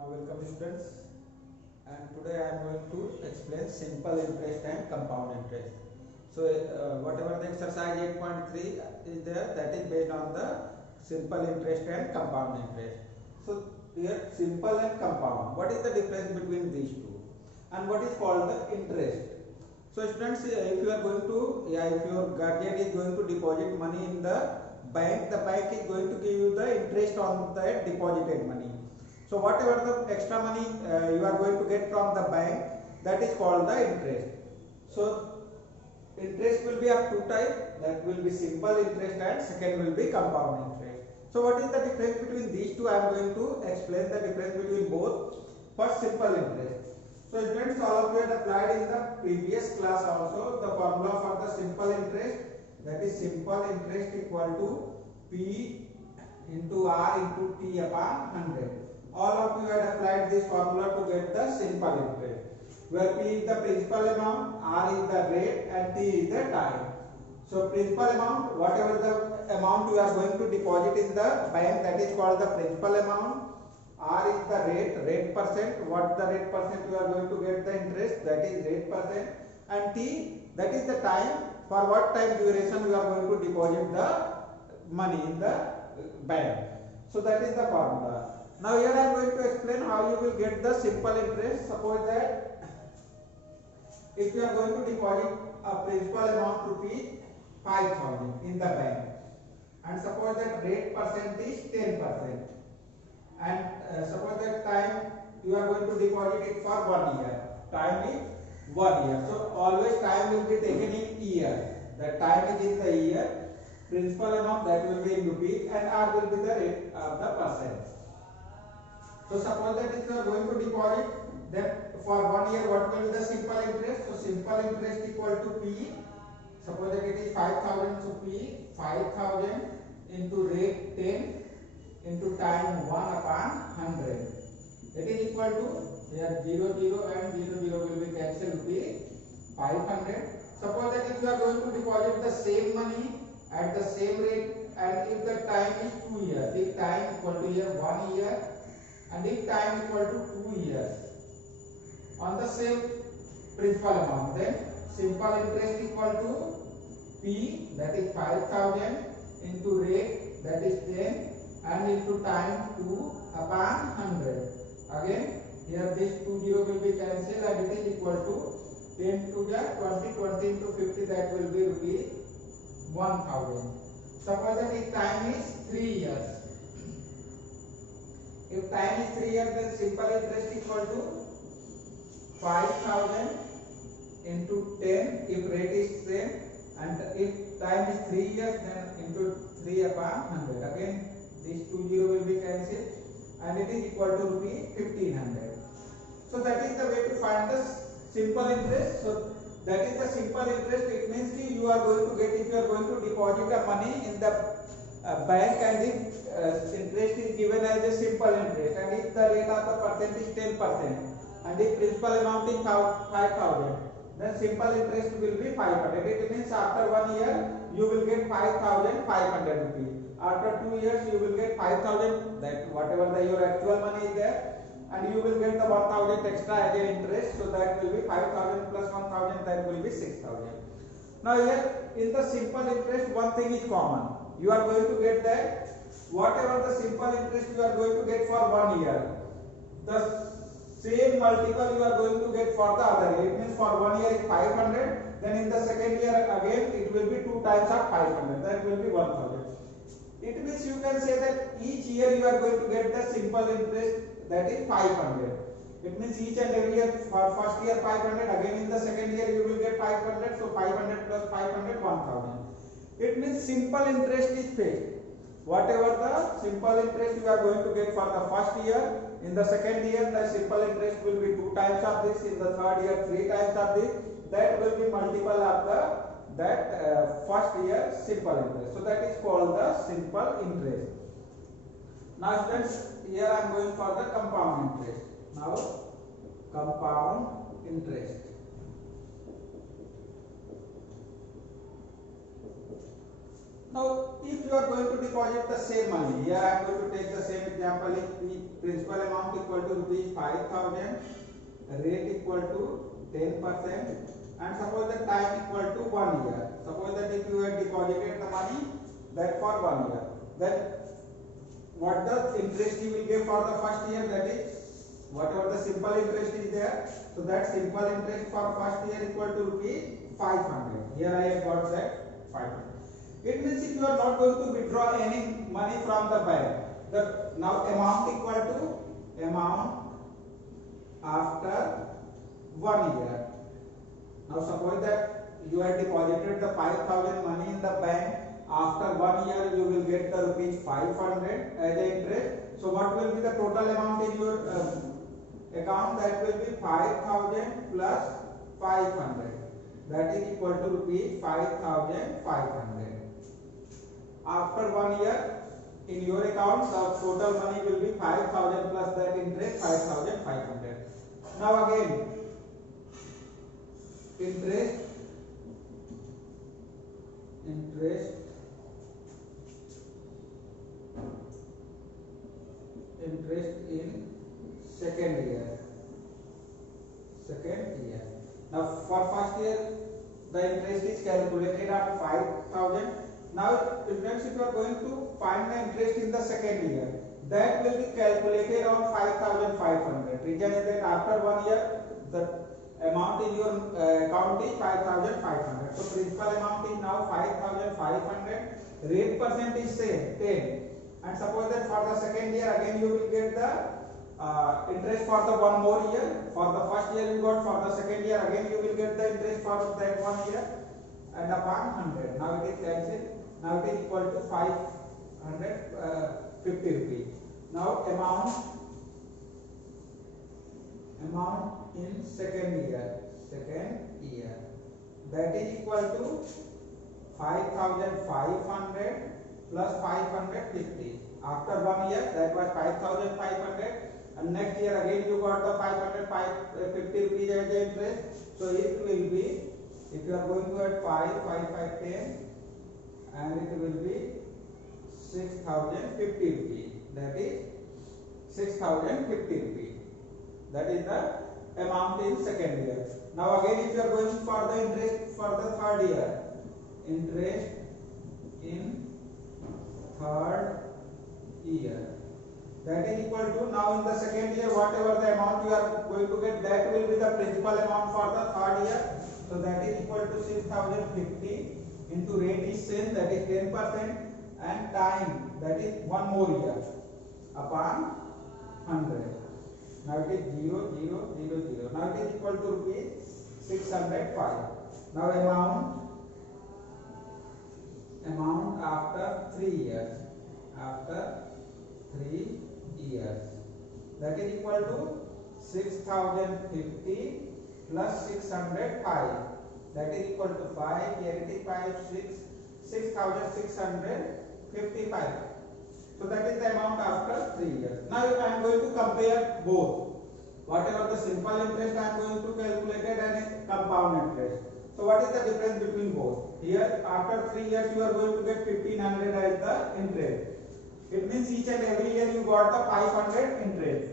Welcome students, and today I am going to explain simple interest and compound interest. So whatever the exercise 8.3 is there, that is based on the simple interest and compound interest. So here simple and compound, what is the difference between these two and what is called the interest? So students, if you are going to, if your guardian is going to deposit money in the bank is going to give you the interest on that deposited money. So whatever the extra money you are going to get from the bank, that is called the interest. So interest will be of two types, that will be simple interest and second will be compound interest. So what is the difference between these two? I am going to explain the difference between both. First, simple interest. So students, all of you had applied in the previous class also the formula for the simple interest, that is simple interest equal to P into R into T upon 100. All of you had applied this formula to get the simple interest, where P is the principal amount, R is the rate and T is the time. So principal amount, whatever the amount you are going to deposit in the bank, that is called the principal amount. R is the rate percent, what the rate percent you are going to get the interest, that is rate percent, and T, that is the time, for what time duration you are going to deposit the money in the bank. So that is the formula. Now here I am going to explain how you will get the simple interest. Suppose that if you are going to deposit a principal amount rupees 5,000 in the bank, and suppose that rate percent is 10%, and suppose that time you are going to deposit it for 1 year. Time is 1 year. So always time will be taken in year. The time is in the year. Principal amount, that will be in rupees, and R will be the rate of the percent. So suppose that if you are going to deposit, then for 1 year what will be the simple interest? So simple interest equal to P. Suppose that it is 5,000, so P 5,000 into rate 10 into time 1 upon 100. It is equal to, here 0 0 and 0 0 will be cancelled, will be 500. Suppose that if you are going to deposit the same money at the same rate, and if the time is 2 years, if time equal to here 1 year and if time equal to 2 years on the same principal amount, then simple interest equal to P, that is 5,000 into rate, that is 10, and into time 2 upon 100. Again here this 20 will be cancelled and it is equal to 10 to the 20, 20 into 50, that will be rupees 1,000. Suppose that if time is 3 years. If time is 3 years, then simple interest equal to 5,000 into 10 if rate is same, and if time is 3 years, then into 3 upon 100. Again this 20 will be cancelled and it is equal to rupees 1,500. So that is the way to find the simple interest. So that is the simple interest. It means that you are going to get, if you are going to deposit the money in the bank, and if interest is given as a simple interest, and if the rate of the percent is 10%, and if principal amount is 5,000, then simple interest will be 500. It means after 1 year you will get 5,500 rupees. After 2 years you will get 5,000, that whatever your actual money is there, and you will get the 1,000 extra as an interest. So that will be 5,000 plus 1,000, that will be 6,000. Now here in the simple interest, one thing is common. You are going to get that whatever the simple interest you are going to get for 1 year, the same multiple you are going to get for the other year. It means for 1 year is 500, then in the second year again it will be 2 times of 500, that will be 1,000. It means you can say that each year you are going to get the simple interest, that is 500. It means each and every year, for first year 500, again in the second year you will get 500, so 500 plus 500, 1,000. It means simple interest is fixed. Whatever the simple interest you are going to get for the first year, in the second year the simple interest will be 2 times of this, in the third year 3 times of this, that will be multiple of the first year simple interest. So that is called the simple interest. Now students, here I am going for the compound interest. Now compound interest. Now, if you are going to deposit the same money, here I am going to take the same example. If the principal amount equal to rupees 5,000, rate equal to 10%, and suppose the time equal to 1 year. Suppose that if you have deposited the money that for 1 year, then what the interest you will give for the first year, that is whatever the simple interest is there. So that simple interest for first year equal to rupees 500. Here I have got that 500. It means if you are not going to withdraw any money from the bank, the now amount equal to amount after 1 year. Now suppose that you have deposited the 5,000 money in the bank. After 1 year you will get the rupees 500 as a interest. So what will be the total amount in your account? That will be 5,000 plus 500. That is equal to rupees 5,500. After 1 year, in your account, the total money will be 5,000 plus that interest 5,500. Now again, interest in second year. Now for first year, the interest is calculated at 5,000. Now, friends, if you are going to find the interest in the second year, that will be calculated on 5,500. Reason is that after 1 year, the amount in your account is 5,500. So principal amount is now 5,500. Rate percent is same 10. And suppose that for the second year again you will get the interest for the 1 more year. For the first year you got, for the second year again you will get the interest for that 1 year. And upon 100, now it is cancelled. Now it is equal to 550 rupees. Now amount in second year, that is equal to 5,500 plus 550. After 1 year, that was 5,500, and next year again you got the 550 rupees as the interest. So it will be, if you are going to add 5, 10, and it will be 6,050 rupees. That is 6,050 rupees. That is the amount in second year. Now again, if you are going for the interest for the third year, interest in third year, that is equal to, now in the second year, whatever the amount you are going to get, that will be the principal amount for the third year. So that is equal to 6,050 into rate is same, that is 10%, and time, that is 1 more year upon 100. Now it is 0, 0, 0, 0. Now it is equal to rupees 605. Now amount after 3 years. That is equal to 6,050 plus 605. That is equal to 5, here it is 5, 6,655. So that is the amount after 3 years. Now I am going to compare both. Whatever the simple interest I am going to calculate it and compound interest. So what is the difference between both? Here after 3 years you are going to get 1,500 as the interest. It means each and every year you got the 500 interest.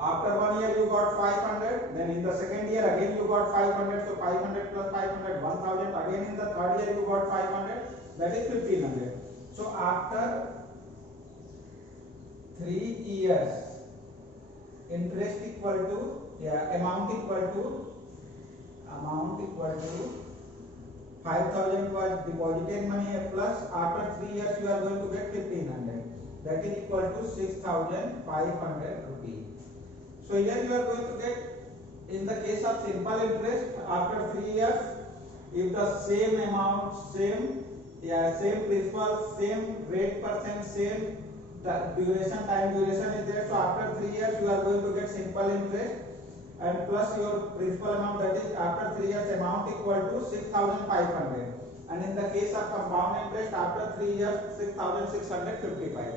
After 1 year you got 500, then in the second year again you got 500, so 500 plus 500, 1000, again in the third year you got 500, that is 1500. So after 3 years, interest equal to, amount equal to 5,000 was deposited money plus after 3 years you are going to get 1500, that is equal to 6,500 rupees. So here you are going to get, in the case of simple interest, after 3 years, if the same amount, same principal, same rate percent, same time duration is there. So after 3 years you are going to get simple interest and plus your principal amount, that is after 3 years amount equal to 6,500. And in the case of compound interest, after 3 years 6,655.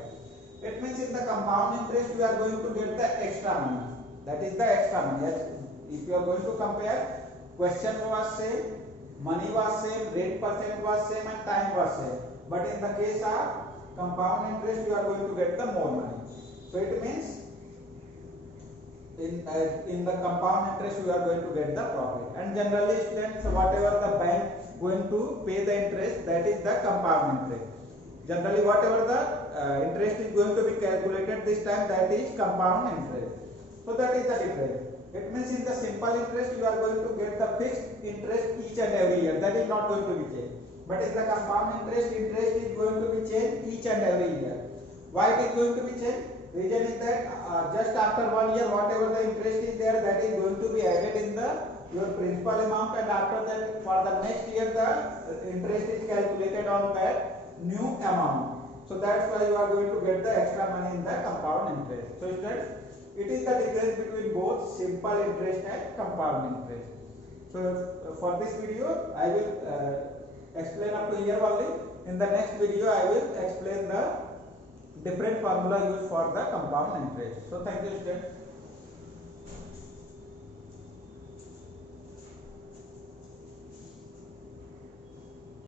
It means in the compound interest you are going to get the extra money. That is the extra money. If you are going to compare, question was same, money was same, rate percent was same, and time was same. but in the case of compound interest you are going to get the more money. So it means in the compound interest you are going to get the profit, and generally students, whatever the bank going to pay the interest, that is the compound interest. Generally whatever the interest is going to be calculated this time, that is compound interest. So that is the difference. It means in the simple interest you are going to get the fixed interest each and every year, that is not going to be changed. But in the compound interest, interest is going to be changed each and every year. Why it is going to be changed? Reason is that just after 1 year whatever the interest is there, that is going to be added in the your principal amount, and after that for the next year the interest is calculated on that new amount. So that's why you are going to get the extra money in the compound interest. So students, it is the difference between both simple interest and compound interest. So for this video I will explain up to here only. In the next video I will explain the different formula used for the compound interest. So thank you students.